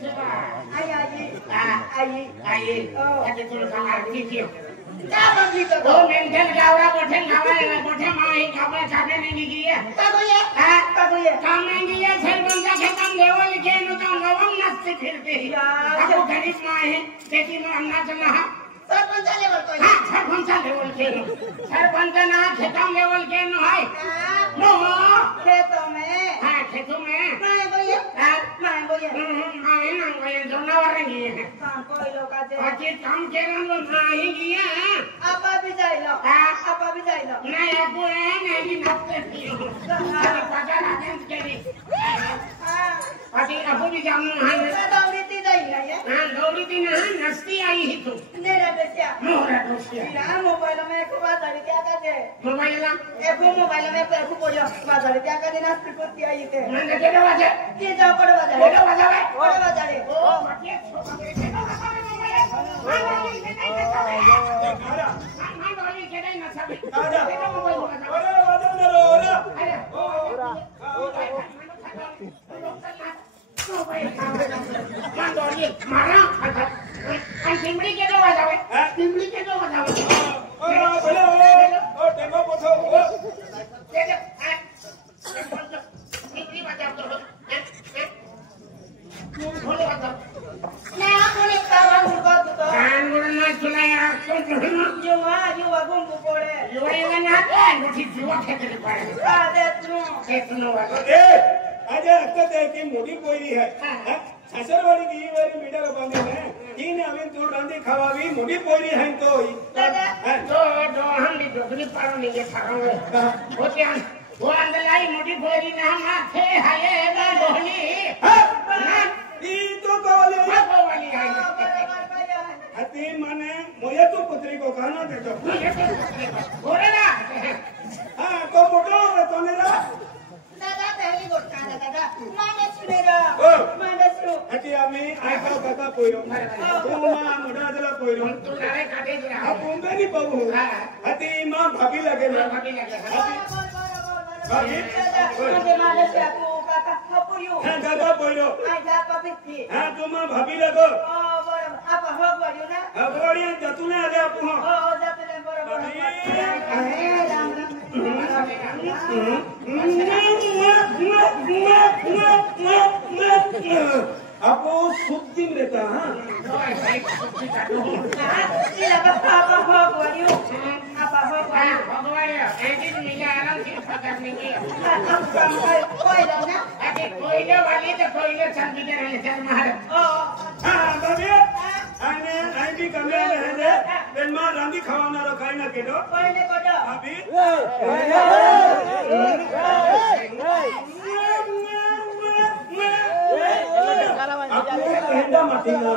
आई आता तुला सांगा किती क्या बंदी कर दो मेंटल गावड़ा बोठे माही गावड़ा छापे नहीं की है कब ये काम नहीं किया सरपंचा खत्म लेवल के नु तो गवम नस्ती फिरते आपको गरीब माही देखी में अन्ना चला सरपंचा लेवल को हां सरपंचा लेवल के सरपंचा ना खत्म लेवल के नु है नो खेतों में हां खेतों में नहीं बोलिए नहीं बोलिए जानवर नहीं है काम कोई लोग आते बाकी काम केरन लो नहीं किया आपा भी जाई लो नहीं आपको है नहीं नपते पियो पता ना कैसे करी बाकी आपको भी जानना है दौड़ी थी जाई है हां दौड़ी थी ना नस्ती आई ही तो मेरा बेटा मोबाइल में एक बात है क्या कहते मोबाइल में पैसे बोलो बात है क्या कहते ना स्थिति आई थे मैंने के बजा के जाओ पड़े बजा रे ओ बाकी चिमड़ी के दो बजावे टेंगो पोछो चिमड़ी बजाओ तो बोलो बजाओ मैं बोले कान मुड़ना चलाया युवा गुंबू पड़े युवा ये ना मुठी जुआ खेते पड़े दे तू वाला ए आज अक्का दे की मोड़ी कोई है सासरवाड़ी की वाली मीडिया को बांधे हैं तीन अभी तू रांधी खवावी मोड़ी कोई है तो दो हम भी डोगरी पारो नहीं के थारो वो क्या वो अंदर लाई मोड़ी कोई ना माथे हाये ना बोली ई तो कोले वाली है अति माने मोया तो पुत्री को कहना दे तो बोले ना हां तो मोटो तो मेरा दादा पहली गोटा दादा माने सुनेगा अति आम्ही आयका काका पोयो तो मां मोडादला पोयो तू नारे काटे जरा आपण नाही बघू अति मां भाभी लगे भाभी माने से आपको काका पोयो हां दादा पोयो आई जा पबिती हां तो मां भाभी लगो आप हो गयो ना बड़िया जतुने आले आपण हो जतुने बरोबर आपको सुक्ति रहता हां रांधी खावाना खाई ना केडो अभी हेंडा माटी ना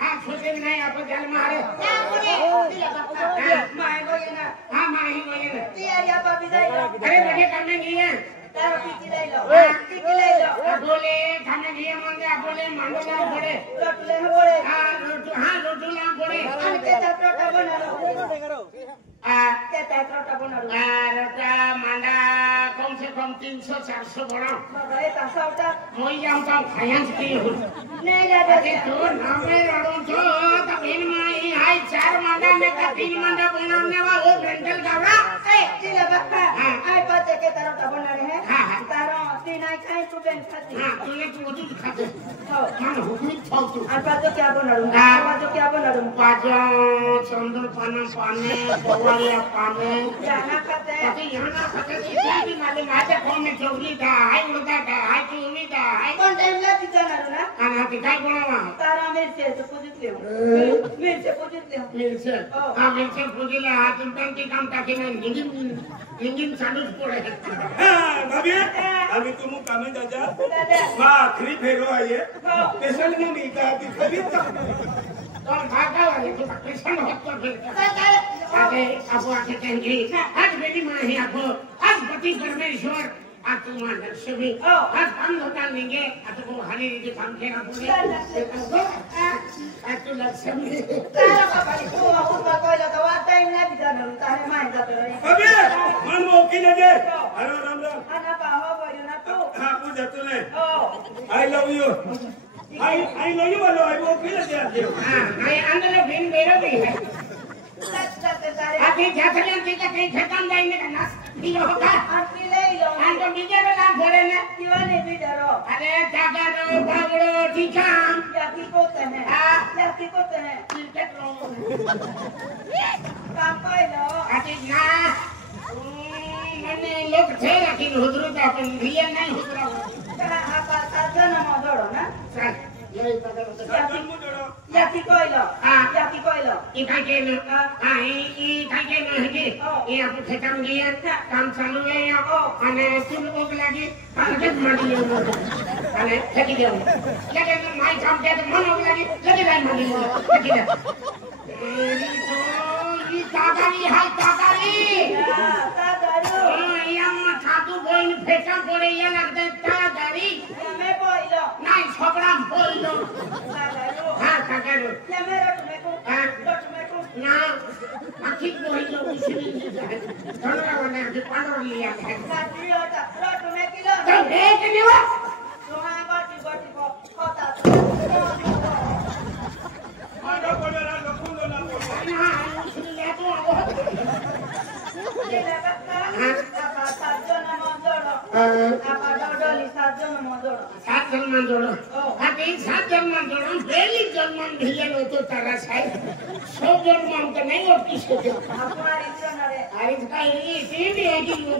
हां छोटे नहीं आप जल मारे माय गोये ना हां माही गोये ना तैयारी आप अभी जाइए अरे बड़े करने की है तारो पीकी ले लो बोले खाने की मांगे बोले मांगो ना बोले रोटले में बोले हां रोटला बोले के चटटा बना लो के चटटा बना लो रोटा मांडा कम से कम 300-400 बना भाई तासावटा मोई जाऊं तो फाइनेंस की नहीं जाते तो नामे रडो तो तबिन में हाई 4 मांडा में का 3 मांडा बनाने वा वो मेंटल गावड़ा ए तिला बक्का आई पते के तरफ बना रहे हैं तारो तीन आई खाई स्टूडेंट खाती हां तूने तो वो खाते हां हुकुम खाओ तू आज क्या बना दूं पाजो चंदन पाने बवारिया पाने जाना खाते पति यहां खाते क्या भी मालूम आते कौन में चोरी था हाय उड़ता था हाय चोरी था हाय कौन टाइम लगी जाना ना खाना की काय बनावा तारा मिर्चे से पूजित ले मिर्चे हां मिर्चे पूजिले हां तुम की काम ताकि ना इंजिन चालू पड़े हां भाभी अभी तुम कामे जा मां आखिरी फेरो आइए पेशेंट ने नहीं कहा कि खरीद और भागा वाले तो पेशेंट होता फिर आगे अब आके कहेंगे आज बेटी मां है आपको आज पति परमेश्वर आज तुम्हारा लक्ष्मी आज काम होता लेंगे आज को हरी जी काम खेना बोले आज तो लक्ष्मी तारा का भाई को कोई लगा टाइम नहीं जाना तारे मां जाते रहे अबे मन वो की लगे hello Ram Ram ana baho boyo na tu हां पूजा तूने oh I love you I love you वाला आई वो की लगे हां मैं अंदर बिन मेरो भी है आती जाथले ती का कहीं खत्म जाएंगे ना ये होगा आती ले लो हम तो डीजे में ना बोले ना दीवाने भी डरो अरे जागा रो बाबड़ो ठीका या की कोते हैं हां या की कोते हैं क्रिकेट लो काम पाई लो आती ना मैंने लोग थे लेकिन हुजूर का अपन रियल नहीं हुजूरा का आपा साजन म जोड़ो ना चल यही पकड़ साजन मु जोड़ो या की कोइलो हां या की कोइलो ई का के हां ई का के नहीं ये आप खत्म गया काम चालू है यहाँ अने तुम लोग लगी कागज मारी लो अने फेंक दियो लेकिन माई काम के तो मन हो लगी लगी लाइन मारी लो फेंक दियो तेरी तो ई तागारी है तागारी यहाँ खातू बोइन फेंका पड़े ये लगता तागारी मैं बोइलो नहीं छोकरा बोइलो हाँ तागारी ये मेरा तुम्हें को ना आखिर बोइलो उसी दिन जाए थोड़ा वाला के पांडव लिया है साथी होता तुम्हें किलो तो देख नहीं वो तुम्हारा बाटी को खाता मारो बोलेरा लखुंदो ना ना उसी ले तो ये लगा apa sajon mandoro apa dodoli sajon mandoro tapi sajon mandoro beli jolman dhiya lo to tara sai sob jolman to nahi और किसको हमारी जनरे अरे इसका ये भी है कि वो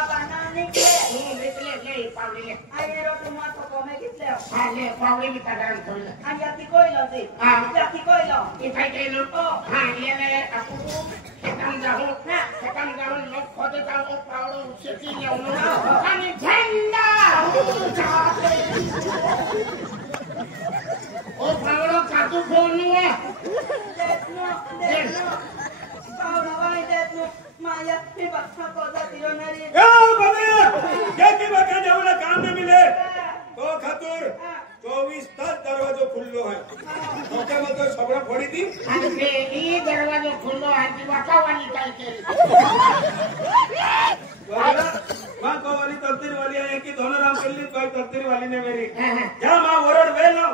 apa नानी के निकले नहीं पावली ले आये रो तुम तो कमे कितले हां ले पावली की तरह थोड़ी आया की कोई लो दे हां की कोई लो ये भाई के लो हां ये ले आपको खत्म जाओ लोग खोदे जाओ पावड़ो उससे की ले लो अनि झंडा उठाते ओ पावड़ो काटू फोन है देखनो पावड़ो भाई देखनो माया भी बच्चा को दिलो नरी ए बाबे ये की बका जावला काम में मिले तो खातुर 24 तक दरवाजो खुल्लो है ओके मतलब सबरा फोड़ी दी अरे ई दरवाजो खुल्लो है की बका वाली काई के मां को वाली तंतीर वाली है कि दोनों राम कल्ली कोई तंतीर वाली ने मेरी जा मां वरड वेलो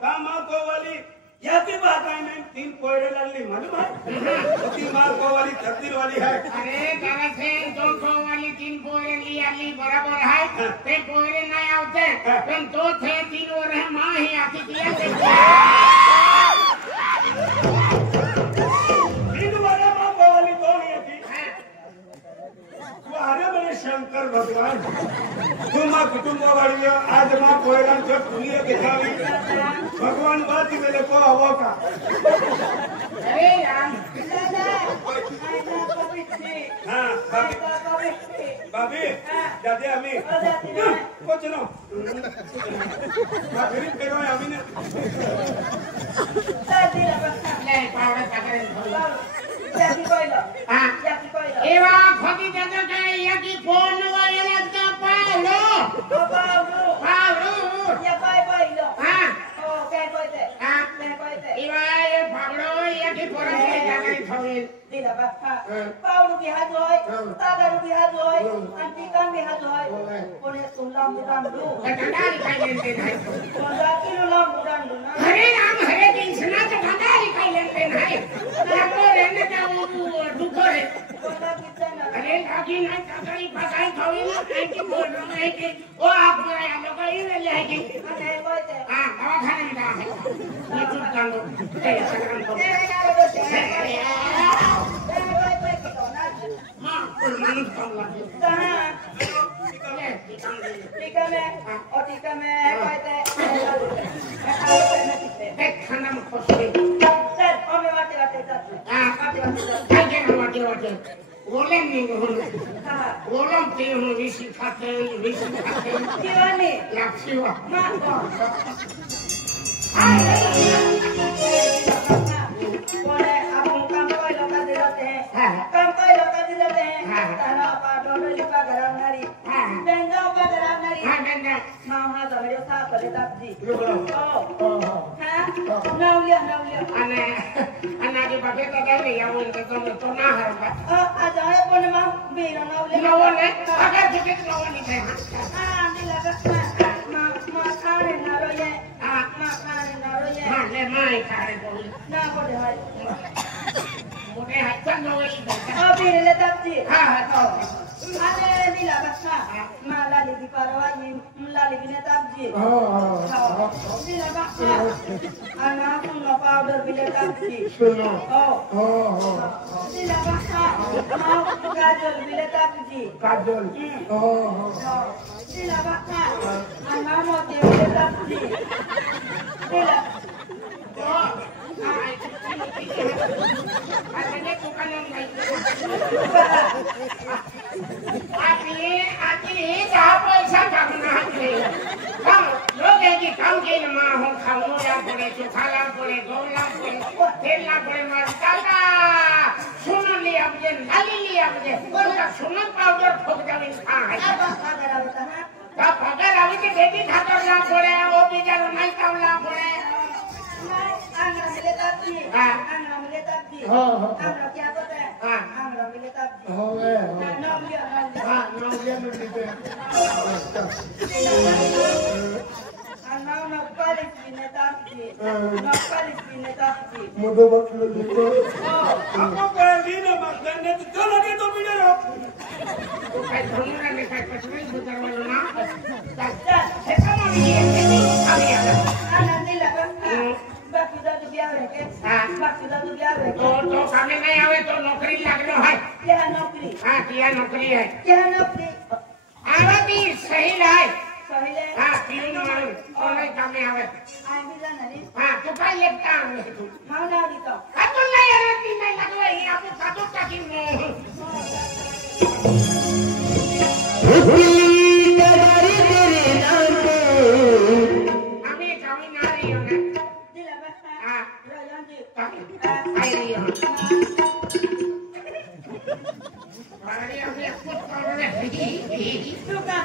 का मां को वाली या की बात है मैं 3 पोयरे लल्ली मालूम है की मां को वाली तंतीर वाली है अरे दादा से 2 को वाली 3 पोयरे ली बराबर है ते पोयरे नहीं आते पण 2 थे 3 और है मां ही आती दिया शंकर भगवान तुम कुटुंब वाली आज मां कोयला जो दुनिया के खाली भगवान बात ही मेरे को हवा का अरे यार हां बाबी दादी आमी कुछ नो बाबी फेरो आमी ने दादी ले पावड़ा सागर जाती कोइलो हां जाती कोइलो एवा खोदी दादा का यकी फोन वाले लगता पावलो या पावलो हां ओ काय कोइते हां काय कोइते एवा ये पावलो यकी फोन वाले जागा थोवे दिला बापा पावलो की हाथ होय तागारू की हाथ होय आंटी का भी हाथ होय कोने तुम लाम दू ठंडा दिखाई लेते नहीं कोना किलो लाम दू ना हरे राम हरे दिन सुना तो ठंडा दिखाई लेते नहीं आपको रहने का वो दुखो है अरे लागी नहीं तागारी फसाई थोड़ी ना ऐसे बोल रहा है कि वो आप मेरा लोग ही ले जाएगी हां दवा खाने में है ये चुप कर लो मां कोई मानुष कम लगे कहां टीका में कहते देख खाना में खुश है सर हमें वाटे हां वाटे बोले नहीं बोले हां बोलम ते हो विषय खाते दीवानी लापसीवा मां बोले अब काम कोई लोग दिलाते हैं ताना पा डोडो लिपा गरावनारी बेंगा पा गरावनारी हां बेंगा mau ha giờ mới sao phải để tập gì Lu bro. hả nào liền Ana di pakai tadi yang itu tu nah harga. Ada apa pun mau bila nào liền Lawan agak sedikit lawan ini. Ni lah ma kare naro ye ma kare naro ye Ma le mai kare boleh. na boleh hai Boleh hajat lawan ini. bila le tập gì Ha ha. Ada ni lah baksa malah di parawan melalui bina tập gì ni lah baksa anak pun no powder bila tập gì ni lah baksa mau kajol bila tập gì Kajol. ni lah baksa anak mau bila tập gì ni lah Katanya bukan yang baik. Ati siapa yang jangan hati. Kamu, lo jadi kamu kini mah kamu yang boleh cukala boleh gola boleh tela boleh markata. Sunan lihat je, lali lihat je. Kalau sunan powder ठोक जावे खाए. agar apa tahan Kau pakai lagi je bebi खातर ला boleh, obi jalan naik kau ला boleh. Anak boleh tapi, anak boleh tapi, anak siapa teh? Anak boleh tapi. Anak dia, anak nak paling bina tapi, nak paling bina tapi. Mudah banget itu. Apa kali ni maknanya tu kalau kita bicara. Bukan sebenarnya ni saya pasal bukan malu nak. Dah, Saya mau ni kami ada. anak ni lah kan. Bak sudah tu biar ke? Bak sudah tu biar ke? तो सामने नहीं आवे तो नौकरी लगनो है Dia नौकरी, हाँ दिया नौकरी है dia नौकरी. आवाज़ी सही है Sorry le. हाँ क्यों न मालूम और नहीं काम में आवे Ay bila nari, हाँ तो काय लेता हूँ तू mau nak dito. कातुल नहीं है तीन नहीं लगो है यहाँ पे कातुल ताकि हमें कमी ना रही हो ना Di lah bak. हाँ Rayan di. आई रही हो अरे अभी कुछ कर रहे Suka,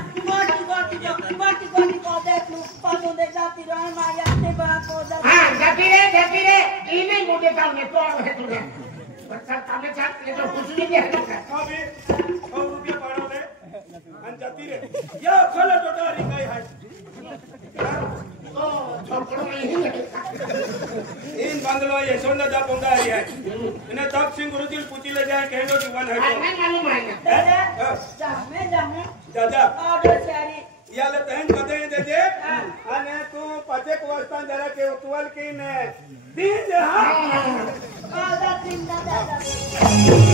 goti kau deklu, pasu dek jati rohan maya teba kau jati. हाँ जाती रे ये नहीं मुझे काम में तो है तूने बच्चा काम में चाट ले तो कुछ नहीं है अभी 100 रुपया पड़ो ले अन जाती रे या खोला टोटा रिंगाई है तो छोकरो नहीं है इन बंगलो ये सोना दा पंगा है इन्हें तब सिंह गुरुजी पूछी ले जाए कहनो दीवान है नहीं मालूम है Jamu, दादा order cari. या ले तहन कदे दे दे अने तू पचेक वास्ता जरा के उतवल की ने दिन हां Oh, jati, jati.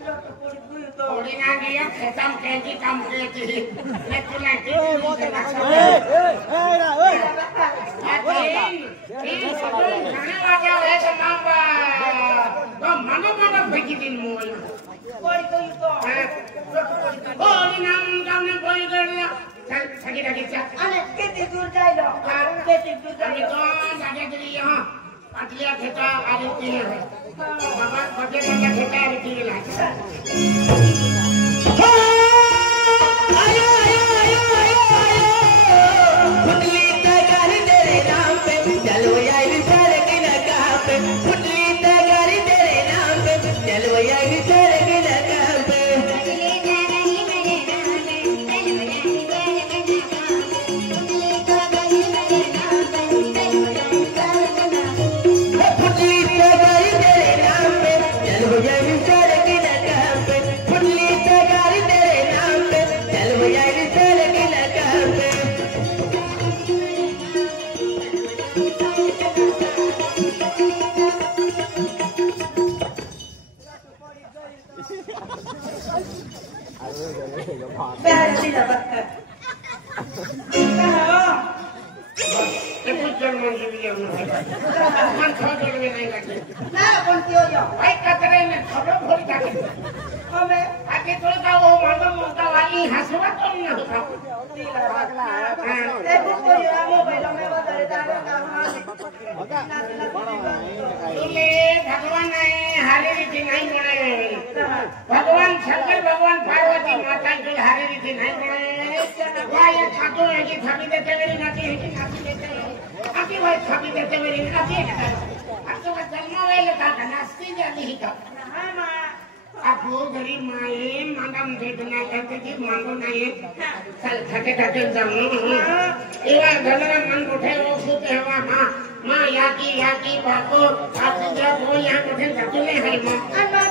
थोड़ी ना दिया खत्म कैंची कम कैंची मैं तो नहीं तीन खाने वाला है तो मामा तो मनो फेंकी दिन मोल Kori kau itu. होली नाम जाने कोई कर दिया चल सगी लगी चल Ane, kita dur jai lo. Kita dur jai अभी lo. तो लगे तेरी यहाँ पतलिया खेता आलू की है बाबा पतलिया खेता आलू की है भगवान शंकर भगवान पार्वती माता जो हरे रीति नहीं बनाए वहाँ ये ठाकुर है कि छवि देते मेरी नाती है कि नाती देते आगे भाई छवि देते मेरी नाती है अब तो बस जन्म हुए लेता था नास्ती जाती ही था अब वो गरीब माए मांगम दे दुनिया कहते कि मांगो नहीं चल थके थके जाऊँ ये गलरा मन उठे वो सोते हैं वहाँ माँ याकी बाको आप जब वो यहाँ उठे चले हैं माँ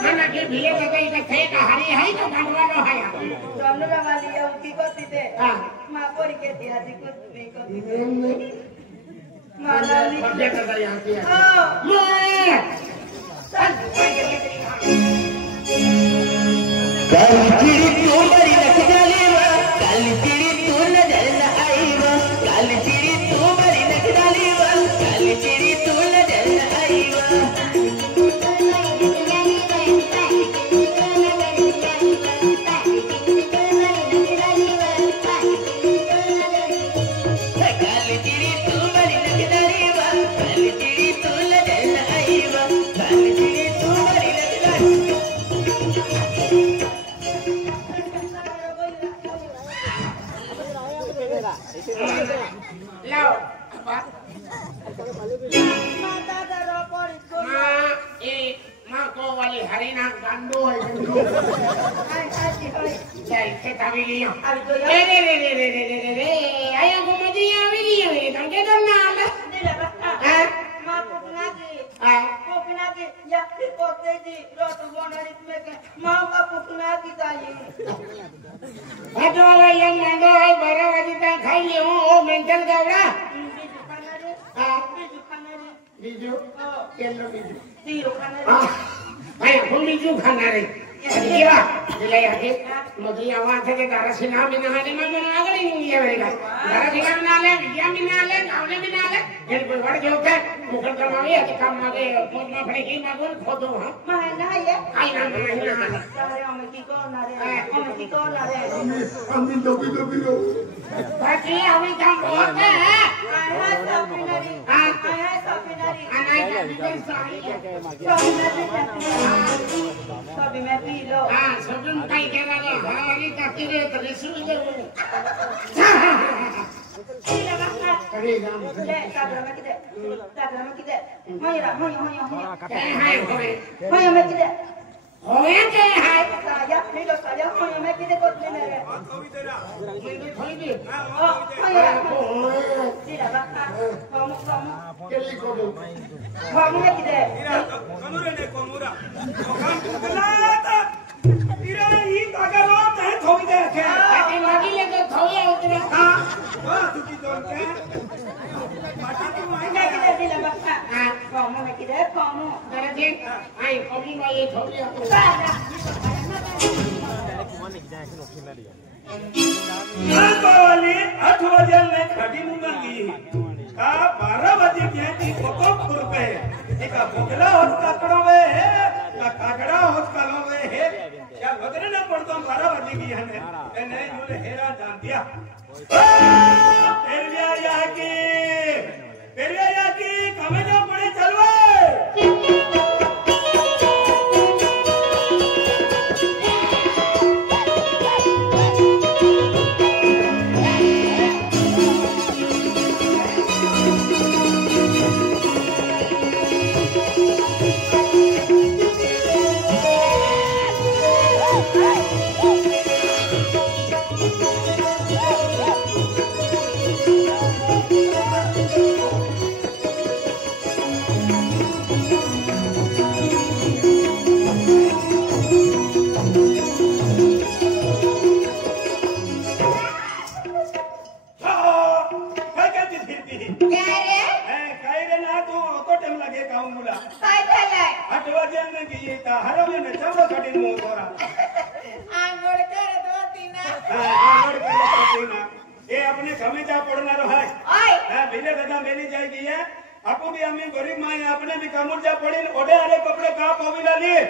माना कि भीले लगे इधर थे का हरी है तो भगवान है चंद्रमा वाली है उनकी को सीधे माँ कोरी के दिया जी कुछ भी को माँ लाली बच्चे का तो यहाँ किया काली चिड़ी तू बड़ी नख डाली माँ काली चिड़ी तू नजर न आई माँ काली चिड़ी तू बड़ी नख डाली माँ काली चिड़ी तू नजर न आई माँ काली चिड़ी तू बड़ी नख डाली माँ काली चिड़ी तू नजर न आई माँ काली चिड़ी तू बड़ी नख डाली लो माँ को वाली हरिना गांडो है चल से तभी लियो रे आया को मजी आवी लियो ये तुम के करना आला हां माँ पुकना की यक्ति पोते जी रोट बोनरी में के माँ का पुकना की चाहिए भाजो वाला ये मांडो है 12 बजे तक खाई लियो ओ मेंटल गावड़ा हां बीजू केलो बीजू तीरो खाना हां भाई हम बीजू खाना रे क्या ले आके मजी आवाज है के दारा सिना बिना हाने में मन आगली नहीं है मेरा दारा सिना बिना ले विद्या बिना ले गावले बिना ले ये कोई वड़ जो है मुखर कमावे है कि काम मागे पोज में फड़े की मागो खोदो हां माँ ना ये आई ना सारे हमें की को ना रे हम भी दबी रो बाकी हमें काम बहुत है आया सपिनरी अनाई का भी सारी है सभी में पी लो हां सबन काई के लगे हरी का तेरे तो रिसु ले करे जाम ले तादरा में किदे मयरा मय हाय में किदे होए के हाय साया नीलो साया मय में किदे को लेने रे ये थोड़ी दी मयरा सीधा बक्का हम केली को दो हम में किदे कनुरे ने कोमुरा गलाता इरा ही कागरो चाहे थोड़ी दे के अरे लगी ले तो थोड़े उतरे हां वाह तू की जोन के माटी तू आई में किदे सीधा बक्का हम में किदे हम तेरे जी आई कभी में ये थोड़ी तो वाली 8 बजे में खड़ी मुंगी का 12 बजे के ती कोको खुरपे एका बोगला होत काकड़ोवे का काकड़ा होत कलोवे है क्या बदले न पड़तो 12 बजे की है ने झूले हेरा जान दिया पेरिया याकी कमे जो पड़े चलवे मारो ने चमो छड़ी मो तोरा आंगोड़ कर दो तीना आंगोड़ कर दो तीना ये अपने खमे जा पड़नारो है ओए हां बिले दादा मेली जाएगी है आपको भी हमें गरीब माए अपने भी कमर जा पड़ी ओडे आले कपड़े का पोविला लिए